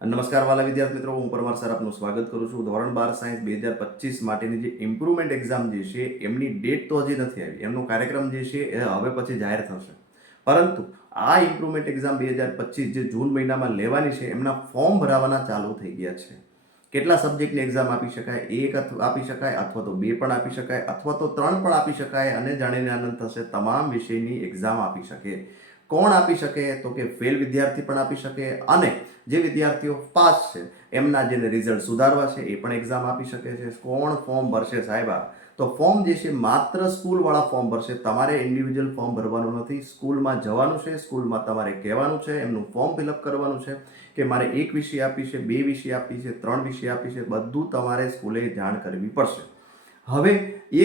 નમસ્કાર વાલા વિદ્યાર્થી મિત્રો, હું પરમાર સર આપનું સ્વાગત કરું છું. ધોરણ 12 સાયન્સ 2025 માટેની જે ઇમ્પ્રુવમેન્ટ એક્ઝામ જે છે એમની ડેટ તો હજી નથી આવી. એમનો કાર્યક્રમ જે છે એ હવે પછી જાહેર થશે. પરંતુ આ ઇમ્પ્રુવમેન્ટ એક્ઝામ 2025 જે જૂન મહિનામાં લેવાની છે એમના ફોર્મ ભરાવાના ચાલુ થઈ ગયા છે. કેટલા સબ્જેક્ટની એક્ઝામ આપી શકાય? એક આપી શકાય, અથવા તો બે પણ આપી શકાય, અથવા તો ત્રણ પણ આપી શકાય, અને જાણીને આનંદ થશે તમામ વિષયની એક્ઝામ આપી શકે. કોણ આપી શકે? તો કે ફેલ વિદ્યાર્થી પણ આપી શકે, અને જે વિદ્યાર્થીઓ પાસ છે એમના જેને રિઝલ્ટ સુધારવા છે એ પણ એક્ઝામ આપી શકે છે. કોણ ફોર્મ ભરશે સાહેબા? તો ફોર્મ જે છે માત્ર સ્કૂલવાળા ફોર્મ ભરશે. તમારે ઇન્ડિવિજ્યુઅલ ફોર્મ ભરવાનું નથી. સ્કૂલમાં જવાનું છે, સ્કૂલમાં તમારે કહેવાનું છે, એમનું ફોર્મ ફિલઅપ કરવાનું છે કે મારે એક વિષય આપી છે, બે વિષય આપી છે, ત્રણ વિષય આપી છે, બધું તમારે સ્કૂલે જાણ કરવી પડશે. હવે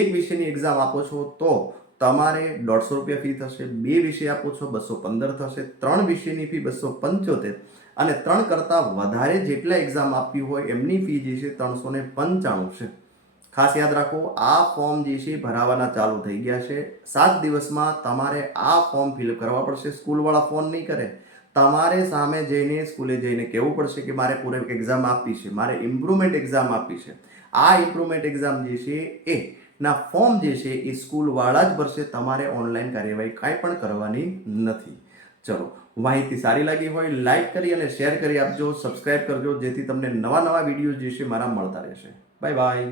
એક વિષયની એક્ઝામ આપો છો તો તમારે 150 રૂપિયા ફી થશે. બે વિષય આપો છો 215 થશે. ત્રણ વિષયની ફી 275, અને ત્રણ કરતાં વધારે જેટલા એક્ઝામ આપવી હોય એમની ફી જે છે 395 છે. ખાસ યાદ રાખો, આ ફોર્મ જે છે ભરાવાના ચાલુ થઈ ગયા છે. 7 દિવસમાં તમારે આ ફોર્મ ફિલઅપ કરવા પડશે. સ્કૂલવાળા ફોન નહીં કરે, તમારે સામે જઈને સ્કૂલે જઈને કહેવું પડશે કે મારે પૂરે એક્ઝામ આપવી છે, મારે ઇમ્પ્રુવમેન્ટ એક્ઝામ આપવી છે. આ ઇમ્પ્રુવમેન્ટ એક્ઝામ જે છે એ ના ફોર્મ જે છે એ સ્કૂલવાળા જ ભરશે. તમારે ઓનલાઈન કાર્યવાહી કાંઈ પણ કરવાની નથી. ચલો, માહિતી સારી લાગી હોય લાઈક કરી અને શેર કરી આપજો, સબસ્ક્રાઇબ કરજો, જેથી તમને નવા નવા વિડીયો જે છે મારા મળતા રહેશે. Bye bye.